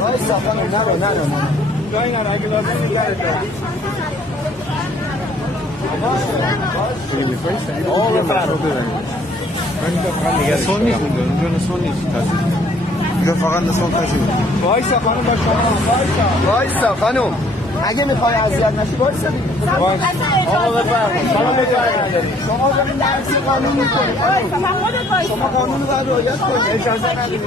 وایسا خانم نرو جایی نرو اگه لازم نیست وایسا خانم اگه میخوای اذیت نشی وایسا آقا بفرمایید شما دارین درسی قانون میکنید شما قانون رو باید رعایت کنید اجازه ندید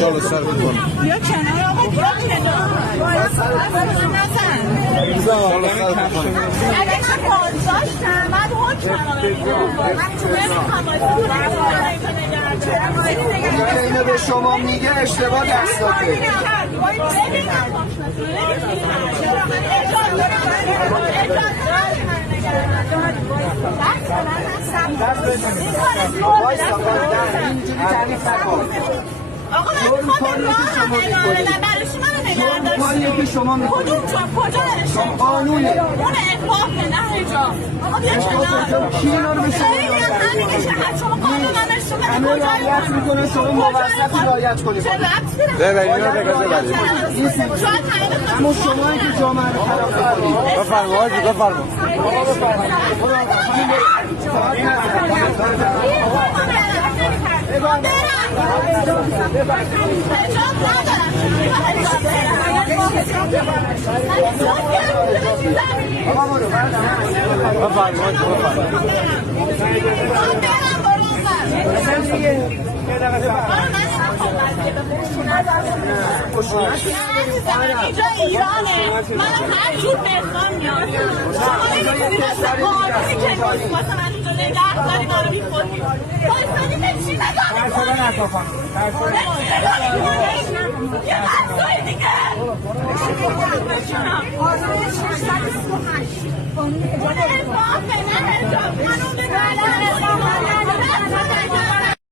شالو سر بکن بیا کنار آقا بیا کنار شالو سر بکن اگه چه پانزاشتم من حکم اینو به شما میگه اشتباه دست داده آقا من میخوام راه برای شما رو کدوم کجا نرشون قانونه اون اقفاق نه حجاب آقا بیا کنار کی اینا رو به شما خیلی هم نمیشه شما قانون نرشون همه رعایت میکنه شما موظفی رعایت کنید چه ربطی اما شما که جامعه رو خراب کنید بفرمایید اینجا ایرانه من هر جور بخوام میام شما نمیتونید مثل قانونی که واسه من اینجا نگه دارید داره میخورید بایستانی که چی نداره یه بحثای دیگه قانون 628 قانون اجازه قانون